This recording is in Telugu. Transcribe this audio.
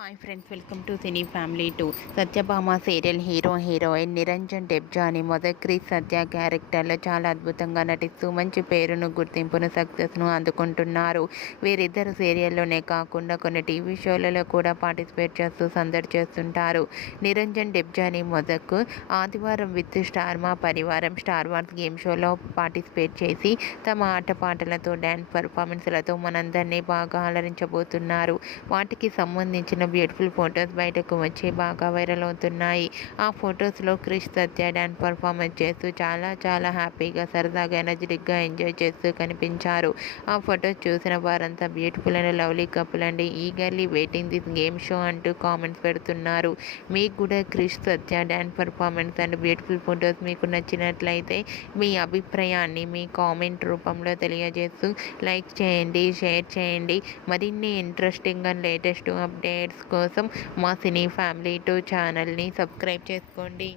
Hi friends, welcome to cine family 2. Satyabhama serial heroine Niranjan Debjani మొదటి సత్య క్యారెక్టర్లో చాలా అద్భుతంగా నటిస్తూ మంచి పేరును, గుర్తింపును, సక్సెస్ను అందుకుంటున్నారు. వీరిద్దరు సీరియల్లోనే కాకుండా కొన్ని టీవీ షోలలో కూడా పార్టిసిపేట్ చేస్తూ సందడి చేస్తుంటారు. నిరంజన్ డెబ్జాని మొదకు ఆదివారం విత్ స్టార్ మా పరివారం స్టార్ వార్స్ గేమ్ షోలో పార్టిసిపేట్ చేసి తమ ఆటపాటలతో, డ్యాన్స్ పర్ఫార్మెన్స్లతో మనందరినీ బాగా అలరించబోతున్నారు. వాటికి సంబంధించిన బ్యూటిఫుల్ ఫొటోస్ బయటకు వచ్చి బాగా వైరల్ అవుతున్నాయి. ఆ ఫొటోస్లో క్రిష్ సత్య డ్యాన్స్ పర్ఫార్మెన్స్ చేస్తూ చాలా హ్యాపీగా, సరదాగా, ఎనర్జెటిక్గా ఎంజాయ్ చేస్తూ కనిపించారు. ఆ ఫొటోస్ చూసిన వారంతా బ్యూటిఫుల్ అండ్ లవ్లీ కపుల్ అండి, eagerly waiting this game show అంటూ కామెంట్స్ పెడుతున్నారు. మీకు కూడా Krish Satya dance performance and beautiful photos మీకు నచ్చినట్లయితే మీ అభిప్రాయాన్ని మీ కామెంట్ రూపంలో తెలియజేస్తూ లైక్ చేయండి, షేర్ చేయండి. మరిన్ని ఇంట్రెస్టింగ్ అండ్ లేటెస్ట్ అప్డేట్స్ కోసం మా సినీ ఫ్యామిలీ 2 ఛానల్ని సబ్స్క్రైబ్ చేసుకోండి.